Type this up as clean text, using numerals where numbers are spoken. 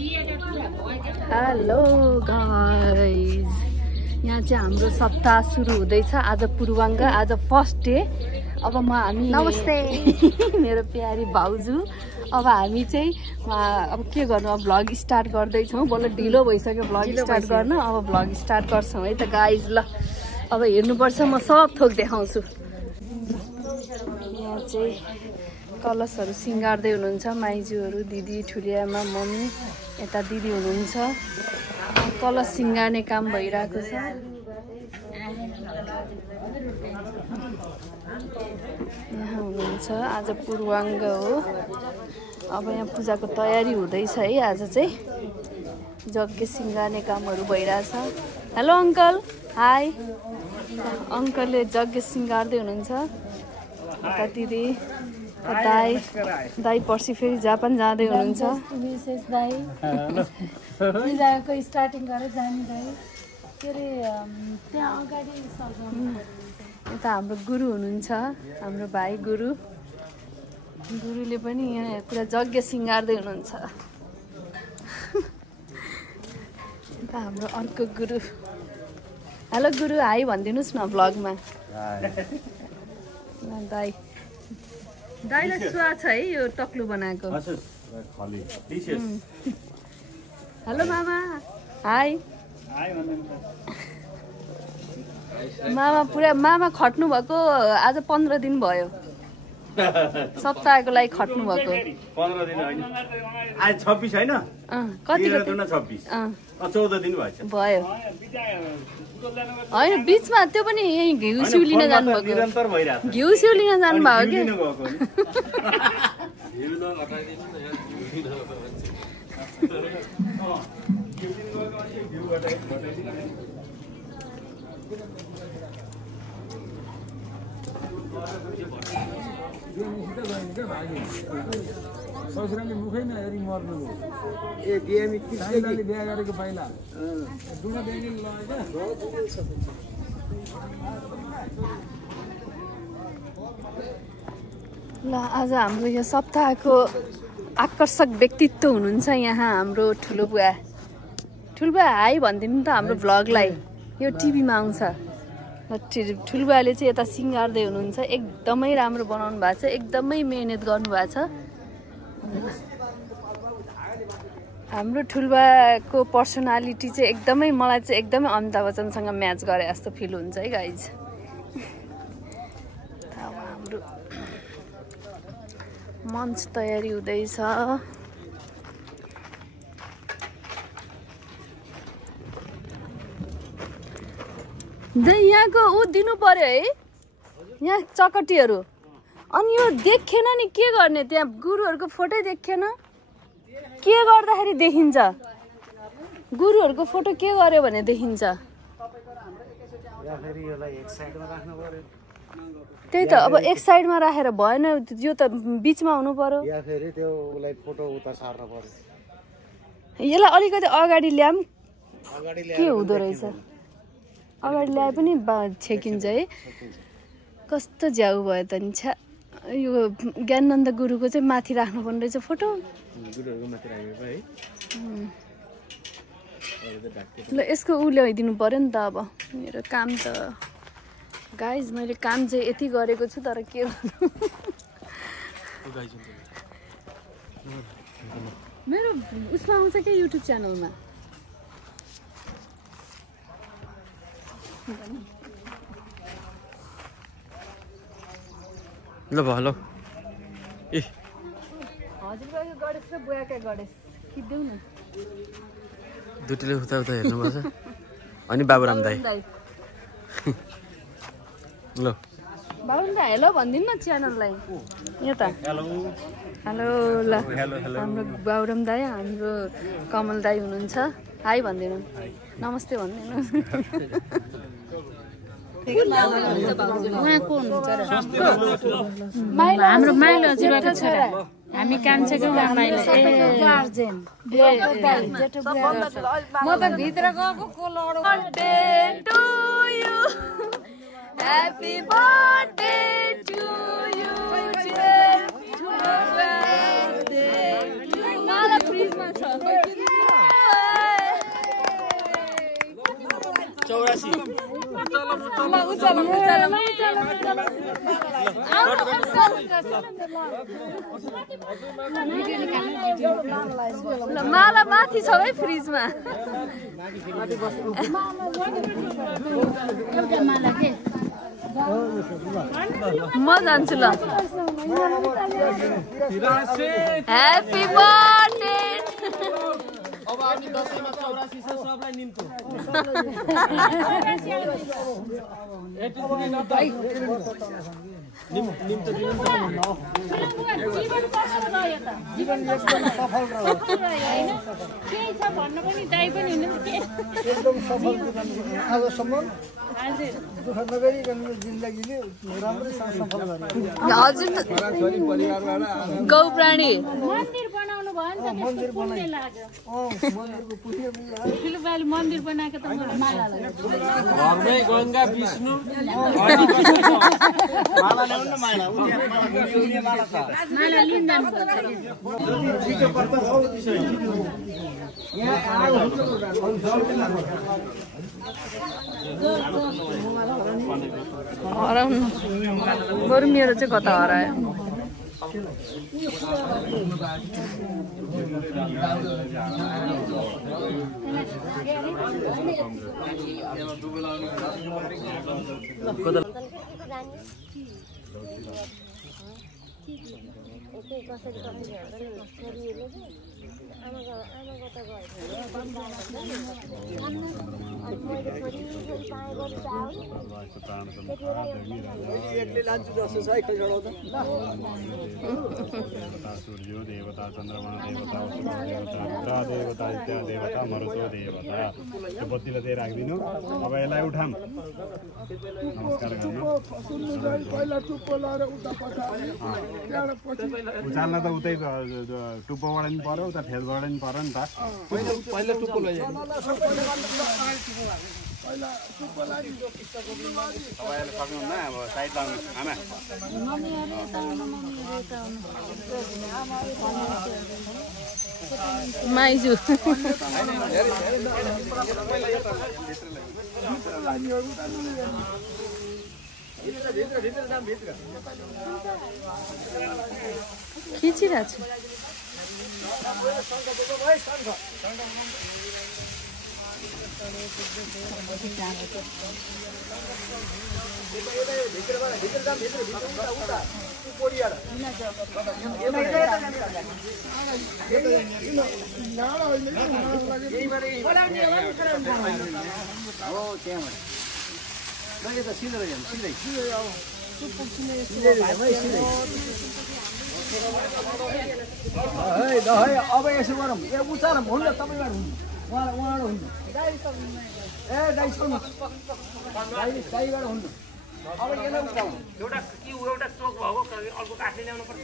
Hello guys, यहाँ चाहिँ हाम्रो सप्ताह सुरु हुँदैछ। आज पूर्वाङ्ग, आज फर्स्ट डे। अब हामी नमस्ते मेरो प्यारी भाउजू। अब हामी चाहिँ अब के गर्नु, अब भ्लग स्टार्ट गर्दैछौँ। बल्ल ढिलो भइसक्यो भ्लग स्टार्ट गर्न। अब भ्लग स्टार्ट गर्छौँ है त गाइज। ल अब हेर्नुपर्छ, म सब थोक देखाउँछु। यहाँ चाहिँ कलशहरू सिँगार्दै हुनुहुन्छ माइजूहरू, दिदी, ठुलिआमा, मम्मी। यता दिदी हुनुहुन्छ, कलश सिँगार्ने काम भइरहेको छ। यहाँ हुनुहुन्छ, आज पूर्वाङ्ग हो। अब यहाँ पूजाको तयारी हुँदैछ है। आज चाहिँ यज्ञ सिँगार्ने कामहरू भइरहेछ। Hello uncle, high. अङ्कलले यज्ञ सिँगार्दै हुनुहुन्छ। यता दिदी, दाई पर्सि फेरि जापान जाँदै हुनुहुन्छ। विशेष दाई पूजाको स्टार्टिङ गरेर जाने दाई के अरे त्यहाँ अगाडि यता हाम्रो गुरु हुनुहुन्छ, हाम्रो भाइ गुरुले पनि यहाँ पुरा यज्ञ सिँगार्दै हुनुहुन्छ। यता हाम्रो अर्को गुरु। हेलो गुरु, हाई भनिदिनुहोस् न भ्लगमा। दाइलाई स्वाद छ है यो टक्लु बनाएको। हेलो मामा, हाई। मामा खट्नु भएको आज 15 दिन भयो। सप्ताहको लागि खट्नु भएको 15 दिन होइन, आज 26 हैन, कति 26 14 दिन भयो। होइन बिचमा त्यो पनि यही घिउ सिउ लिन जानुभएको। निरन्तर भइरहेछ। घिउ सिउ लिन जानुभयो कि ससुराले मुखै नहेरी मर्नु हो। ए बिएमई साइलाले बिहा गरेको पहिला दुना बेनी लगाएका ल। आज हाम्रो यो सप्ताहको आकर्षक व्यक्तित्व हुनुहुन्छ यहाँ हाम्रो ठुलो बुवा। हाई भनिदिनु त हाम्रो भ्लगलाई, यो टिभीमा आउँछ। ठुलबुवाले चाहिँ यता सिँगार्दै हुनुहुन्छ। एकदमै राम्रो बनाउनु भएको छ, एकदमै मेहनत गर्नुभएको छ। हाम्रो ठुलबुवाको पर्सनालिटी चाहिँ एकदमै, मलाई चाहिँ एकदमै अमिताभ बच्चनसँग म्याच गरे जस्तो फिल हुन्छ है गाइज। अब हाम्रो मञ्च तयारी हुँदैछ। यहाँको ऊ दिनु पर्यो है, यहाँ चकटीहरू। अनि यो देखेन नि के गर्ने, त्यहाँ गुरुहरूको फोटो देखेन। के गर्दाखेरि देखिन्छ, गुरुहरूको फोटो के गर्यो भने देखिन्छ। त्यही त, अब एक साइडमा राखेर भएन, यो त बिचमा हुनु पर्यो। यसलाई अलिकति अगाडि ल्याम, के हुँदो रहेछ। अगाडि ल्याए पनि छेकिन्छ है। कस्तो झ्याउ भयो त नि। छ्या, यो ज्ञाननन्द गुरुको चाहिँ माथि राख्नुपर्ने रहेछ फोटो। ल यसको ऊ ल्याइदिनु पर्यो नि त। अब मेरो काम त गाइज, मैले काम चाहिँ यति गरेको छु, तर के गर्नु। मेरो उसमा आउँछ क्या युट्युब च्यानलमा। ल भयो ए हजुरबाको गणेश र बुवाका गणेश खिच्देऊ न। दुईले उता उता हेर्नुपर्छ। अनि बाबुराम दाई ल बाबुराम दाई हेलो भनिदिनु न च्यानललाई। यता हेलो हेलो। ल हाम्रो बाबुराम दाई, हाम्रो कमल दाई हुनुहुन्छ। हाई भनिदिनु, नमस्ते भनिदिनु। उहाँको हुनुहुन्छ र हाम्रो माइलो हजुरबाको छोरा। हामी कान्छेको उहाँ माइलो। म त भित्र गएको कोलडो। Happy birthday to you, dear. Happy birthday to you. माला माथि छ है फ्रिजमा म जान्छु ल ह्यापी बर्थडे अब हामी दशैँमा 84 छ सबलाई निम्तो निम्तो दिनु जीवन सफल रह्यो हैन केही छ भन्न पनि दाइ पनि हुनु एकदम सफल आजसम्म दुःख नगरिकन जिन्दगीले राम्रैसँग सफल गर्यो हजुर गौ प्राणी मन्दिर बनाउनु भयो नि त मन्दिर बनाइ लाग्यो मन्दिरको पुथ्यो ठुलोबाले मन्दिर बनाएको त मलाई माला लाग्यो घरमै गंगा विष्णु माला ल्याउन न माला उनी माला छ माला लिन जानु पर्छ हराउनु बरु मेरो चाहिँ कता हरायो सूर्यो देवता चन्द्रमा देवता देवता देवता देवता मरुतो देवता त्यो बत्तीलाई चाहिँ राखिदिनु अब यसलाई उठाम नमस्कार गर्नु उचाल्न त उतै टुप्पोबाट नि पर्यो उता फेदबाट नि पर्यो नि त पहिला टुप्पो लैजाउ तपाईँहरूले सक्नुहुन्न अब साइड लाउनु आमा माइजू खिचिरहेको छु अब यसो गरौँ उचारौँ हुन्न तपाईँबाट हुनु उहाँबाट हुनु ए दाइ सुन्नु दाइबाट हुनु अब यसलाई उचाउँ एउटा चोक भएको अर्को काठले ल्याउनु पर्छ